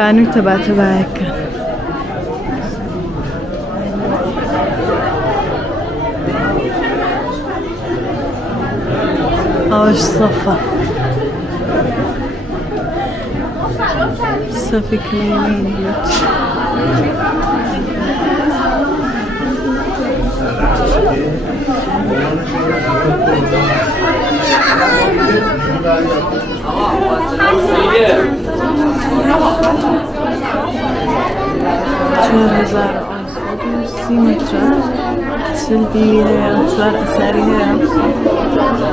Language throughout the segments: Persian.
خانوت تبعك آش صفا صفي كلينين متر سلبي أسوار أثرية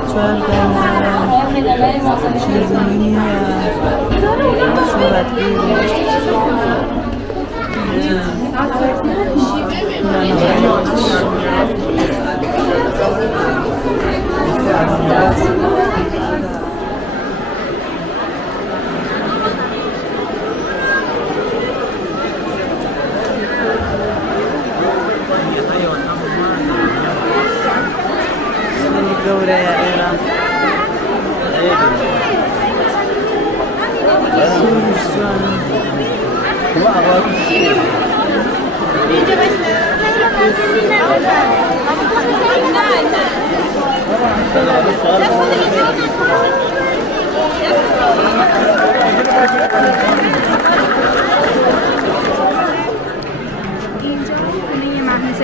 أسوار جزمية صورة دورة يا إيران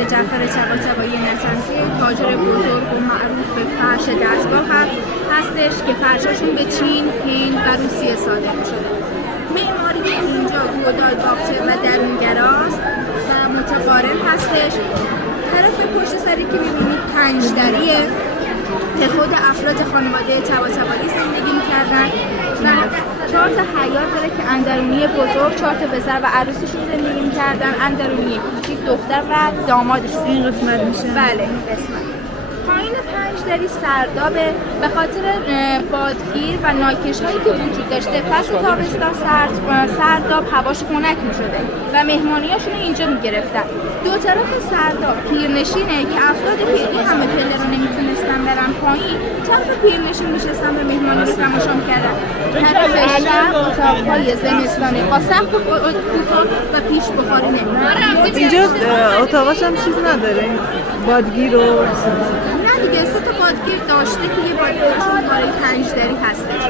جعفر طباطبایی نطنزی تاجر بزرگ و معروف به فرش دستگاه هستش که فرشاشون به چین، هند و روسیه صادر شده. معماری اینجا گودال باغچه و درونگراست و متقارن هستش. طرف پشت سری که می‌بینید پنجدریه که خود افراد خانواده طباطبایی زندگی می‌کردن و 4 تا حیاط داره که اندرونی بزرگ 4 تا پسر و عروسیشون زندگی می‌کردن، اندرونی کوچیک دختر و دامادشون. این قسمت میشه؟ بله این قسمت. پایین پنجدری سردابه به خاطر بادگیر و نایکش هایی که وجود داشته. فصل تابستان سرداب هواش خنک می‌شده و مهمانیاشون اینجا می‌گرفتن. دو طرف سرداب پیرنشینه که افراد پیری همه پله رو نمیتونستن برن پایین، طرف پیرنشین میشستن و مهمانی رو تماشا می‌کردن. طرف شب اتاق‌های زمستانه با سقف کوتاه و پیش بخاری نمی‌مونه. اینجا اتاقاش هم چیز نداره؟ بادگیر و نه دیگه 3 تا بادگیر داشته که یه بادگیرشون برای پنجدری هستش.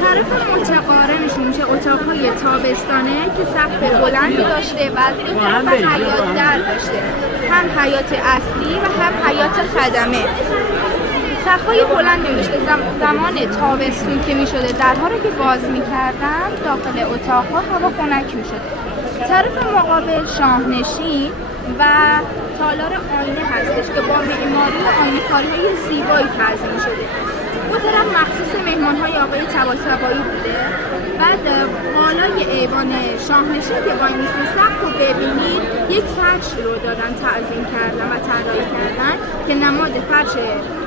طرف متقارنشون میشه اتاق‌های تابستانه که سقف بلندی داشته و از این طرف حیاط در داشته، هم حیاط اصلی و هم حیاط خدمه. سقف‌های بلند داشته. زمان تابستون که میشده درها رو که باز میکردن داخل اتاق‌ها هوا خنک میشده. طرف مقابل شاهنشین و تالار آینه هستش که با معماری و آینه کاری‌های زیبایی تزیین شده. اون طرف مخصوص مهمان‌های آقای طباطبایی بوده. بعد بالای ایوان شاهنشین که وای میسته سقف رو ببینید یک فرش رو دادن تعظیم کردن و طراحی کردن که نماد فرش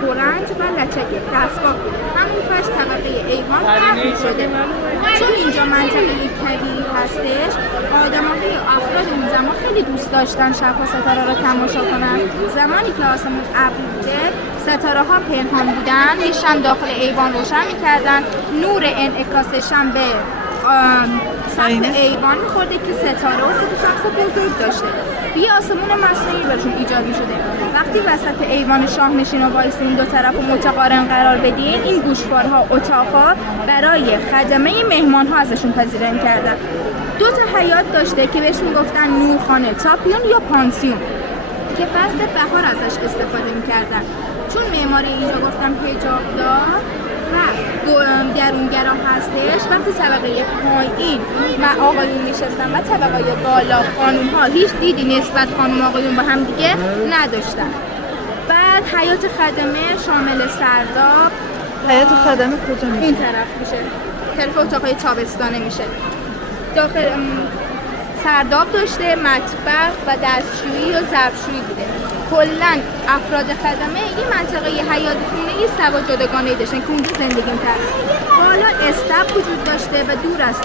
ترنج و لچک دستگاه بود. همون فرش طبقه ایوان پهن شده. چون اینجا منطقه کویری هستش، آدم‌های افراد اون زمان خیلی دوست داشتن شب‌ها ستاره رو تماشا کنن. زمانی که آسمون ابری بوده ستاره ها پنهان بودن، میشن داخل ایوان روشن میکردن، نور انعکاسش هم به سقف ایوان میخورده که ستاره و شخص بزرگ داشته. یه آسمون مصنوعی برشون ایجاد میشده. وقتی وسط ایوان شاهنشین و وایسین دو طرف متقارن قرار بدین، این گوشوارها اتاقها برای خدمه مهمان ها ازشون پذیرایی کردن. 2 تا حیاط داشته که بهش میگفتن نورخانه تاپیون یا پانسیون که فصل بهار ازش استفاده میکردن. چون معماری اینجا گفتم حجاب دار و درونگرا هستش، وقتی طبقه پایین و آقایون میشستن و طبقه بالا خانوم ها هیچ دیدی نسبت خانوم آقایون با هم دیگه نداشتن. بعد حیاط خدمه شامل سرداب. حیاط خدمه کجا میشه؟ این طرف میشه، طرف اتاقای تابستانه میشه. داخل سرداب داشته، مطبخ و دستشویی و ظرفشویی بوده. کلاً افراد خدمه یه منطقه حیاط خونه یه سوا جداگانه‌ای داشتن که اونجا زندگی می‌کردن. بالا استبل وجود داشته و دور از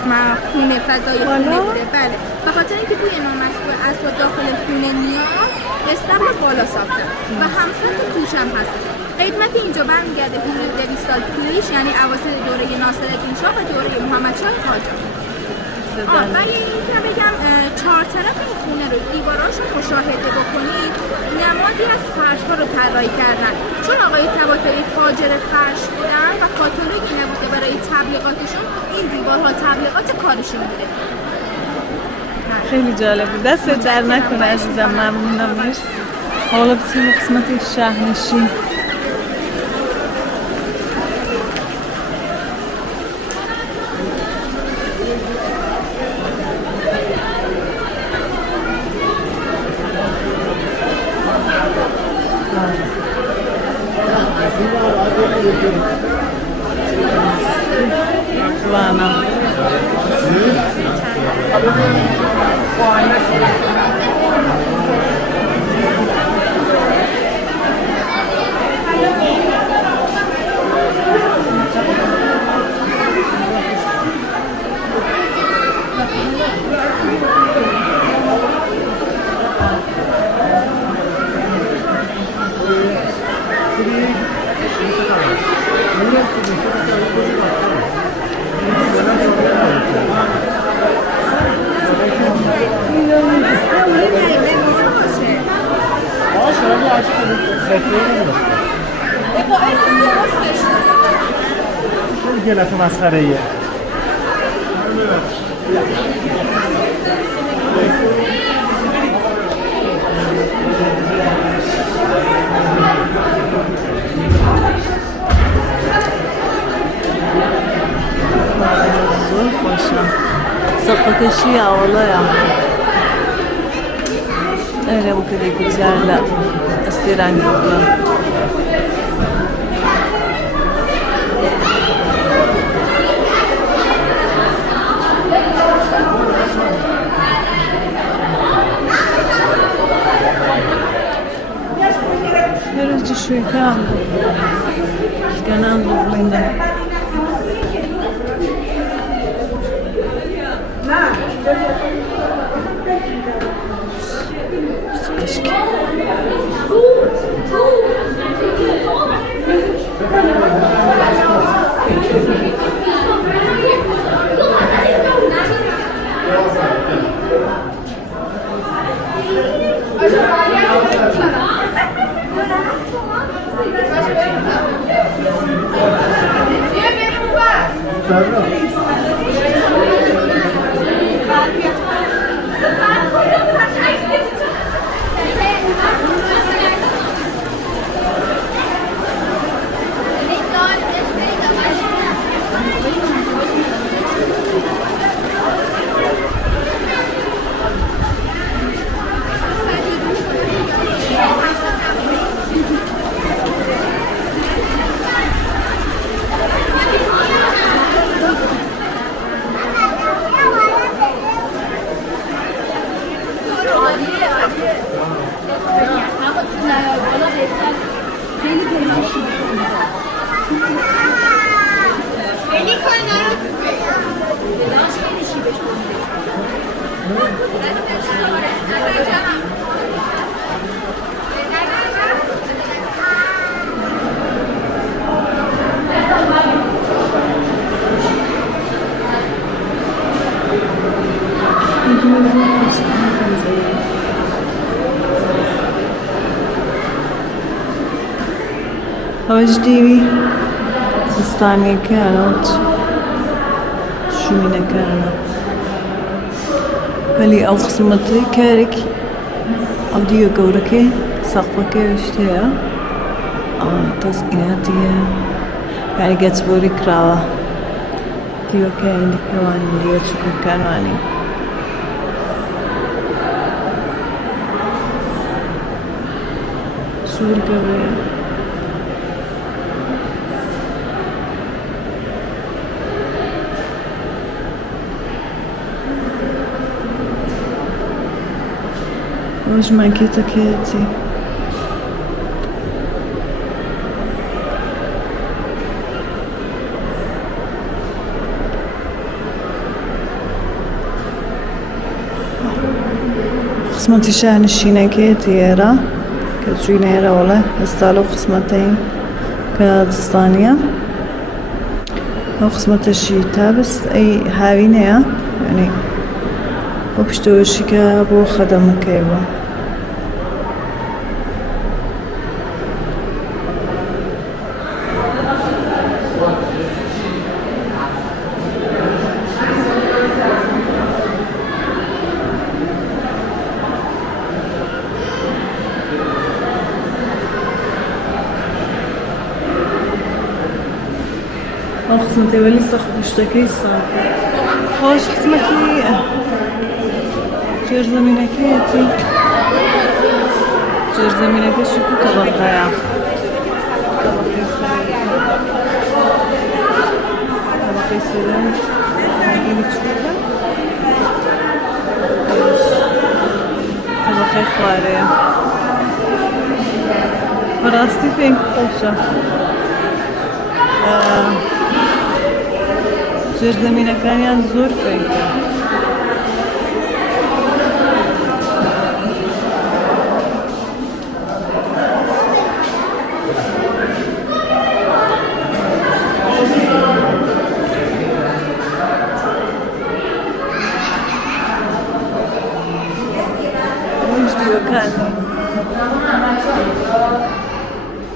خونه فضای خونه بوده. بله، به خاطر اینکه بوی نامطبوع اسباب داخل خونه میاد، استبل بالا ساختن و همسط توش هم هست. قدمت اینجا برمیگرده حدود 200 سال پیش، یعنی اواسط دوره ناصرالدین شاه و دوره محمدشاه قاجار. من اینکه بگم چهار طرف این خونه رو دیواراشو مشاهده بکنید نمادی از فرش‌ها رو طراحی کردن چون آقای طباطبایی تاجر فرش بودن و کاتالوگی نبوده برای تبلیغاتشون این دیوارها تبلیغات کارشون بوده. خیلی جالب بود. دست در نکنه عزیزم. ممنونم. مرسی. حالا بسیم قسمت شهرنشین. یه لحظه مسخره ایه Zor başım. Sapıkışı yağlı ya. Öyle bu kadar güzel istiren yoklar. Herhalde şu ekran bu. Genel bu Hoje tive sistane kanat شومینه کردم ولی او قسمتی کارک او دیو گورکه سقفه که اشتیا تاس ایناتیه یعنی گت بوری کراوه دیو که ایندی کوانی دیو چکن کنوانی سور گوره Hoje maquita quente. قسمة شهرنشینه که تیرا که توی نیره وله استالو قسمتين كدستانية أو قسمة الشتاء بس أي هاوينة يعني وبشتوشي كابو خدم كيبو خصنتي ولي صاحب اشتكي صاحب خوش خصمكي جر زمینکی تی جر زمینکی شکو طبقه طبقه سلام این چوبه طبقه خواره براستی فکر خوشه جر زمینکانی زور فکر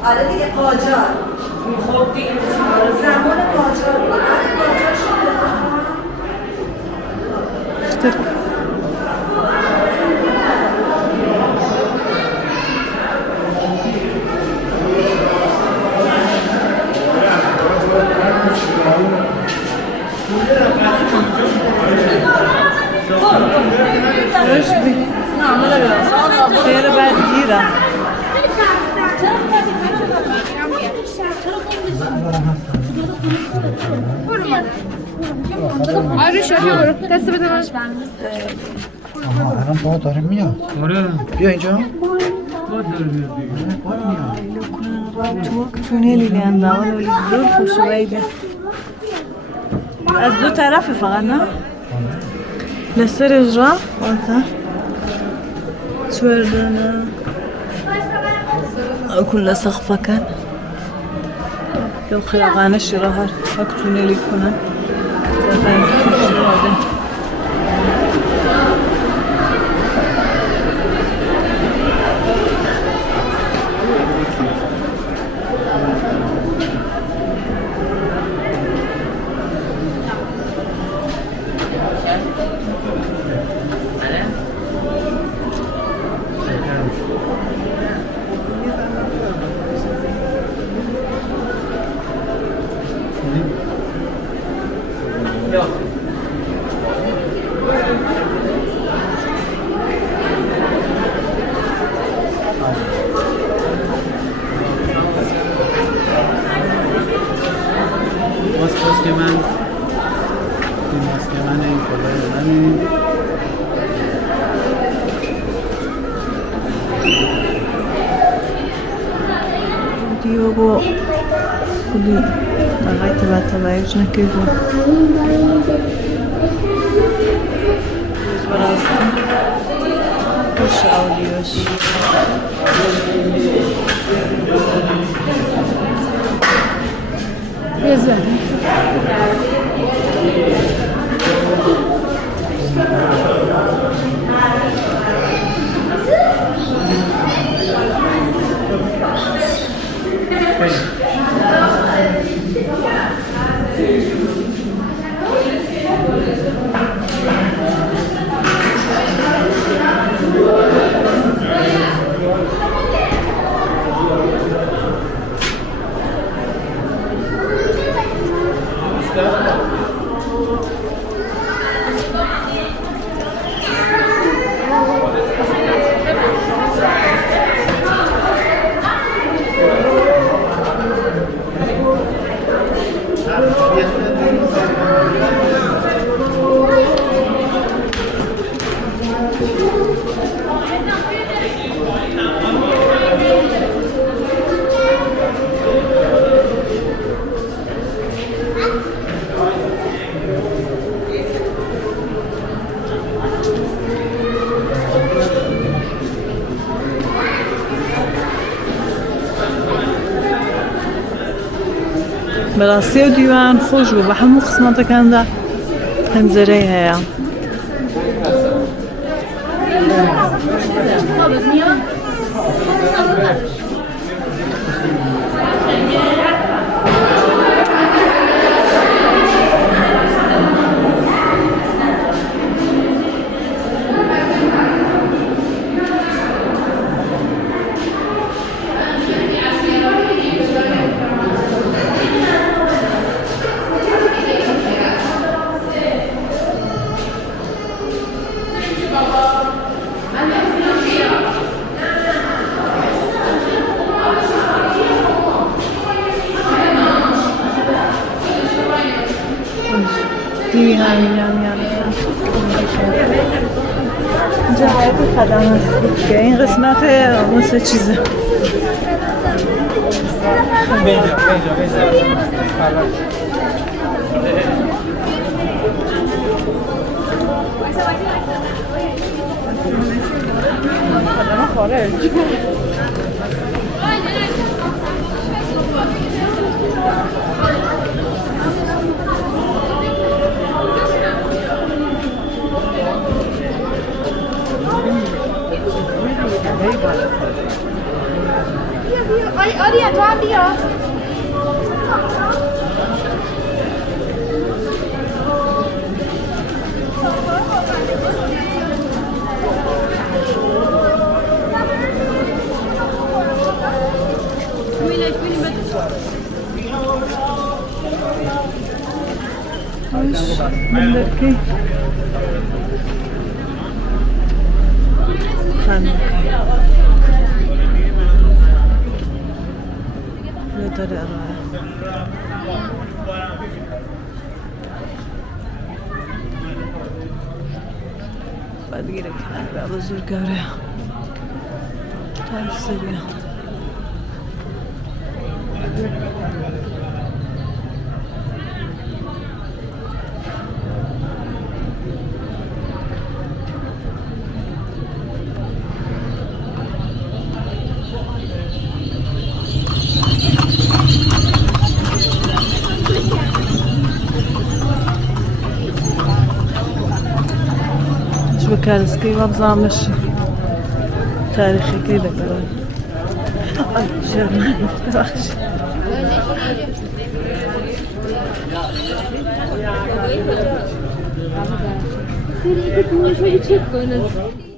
آره دیگه قاجار خب دیگه زمان قاجار قاجار شد خیلی بعد گیرم آره شما برو دست بده من الان باد داره میاد. آره بیا اینجا. باد داره میاد. تو تونلی لیندم ولی زور خوشه بایده از دو طرف فقط نه لسر اجرا آتا توردنا كل سقفة كان لو خياغانا شراهر هكتوني لي كنا Diego kuli lagayta batabayos na kibo. Barasta. Push audios. Güzel. براستی و دیوان خوش بود و همون قسمت کنده پنجره هیا دیوی همین هم اینجا حیات خدم هست که این قسمت اون سه چیزه آریا تو هم بیا مندركي خانوكي بطريقة رائعة بعد كده كان بعض الزرقاء تعال السريع بكارسكي وابزع مشي تاريخي كده كمان شرمان سری که تو چک کنه